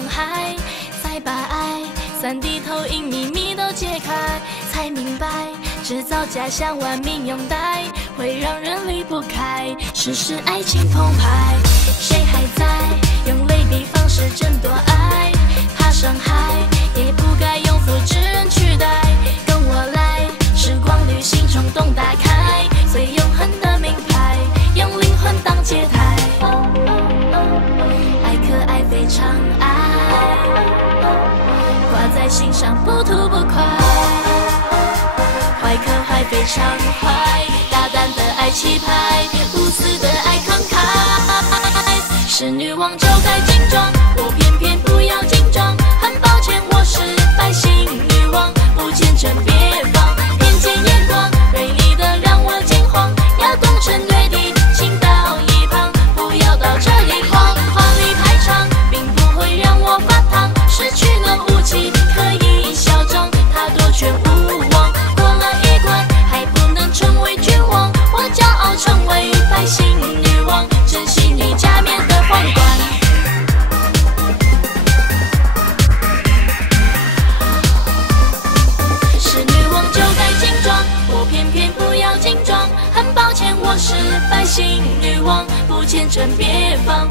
望海，才把爱3D 投影秘密都揭开，才明白制造假象玩命拥戴，会让人离不开。时时爱情澎湃，谁还在用类比方式争夺爱？怕伤害，也不该用复制人取代。跟我来，时光旅行冲动打开，最永恒的名牌，用灵魂当节台。爱可爱非常爱，挂在心上不吐不快。坏可坏非常坏，大胆的爱气派，无私的爱慷慨。是女王就该精装，我偏偏不要精装。很抱歉，我是百姓女王，不虔诚别放偏见眼光，锐利的让我惊慌。要攻城略地，请到一旁，不要到这里晃。华丽排场并不会让我发烫，失去了武器可以嚣张，他夺权无望。过了一关还不能成为君王，我骄傲成为百姓女王，珍惜你加冕的皇冠。是女王就该精装，我偏偏不要精装。很抱歉，我是百姓女王，不虔诚别放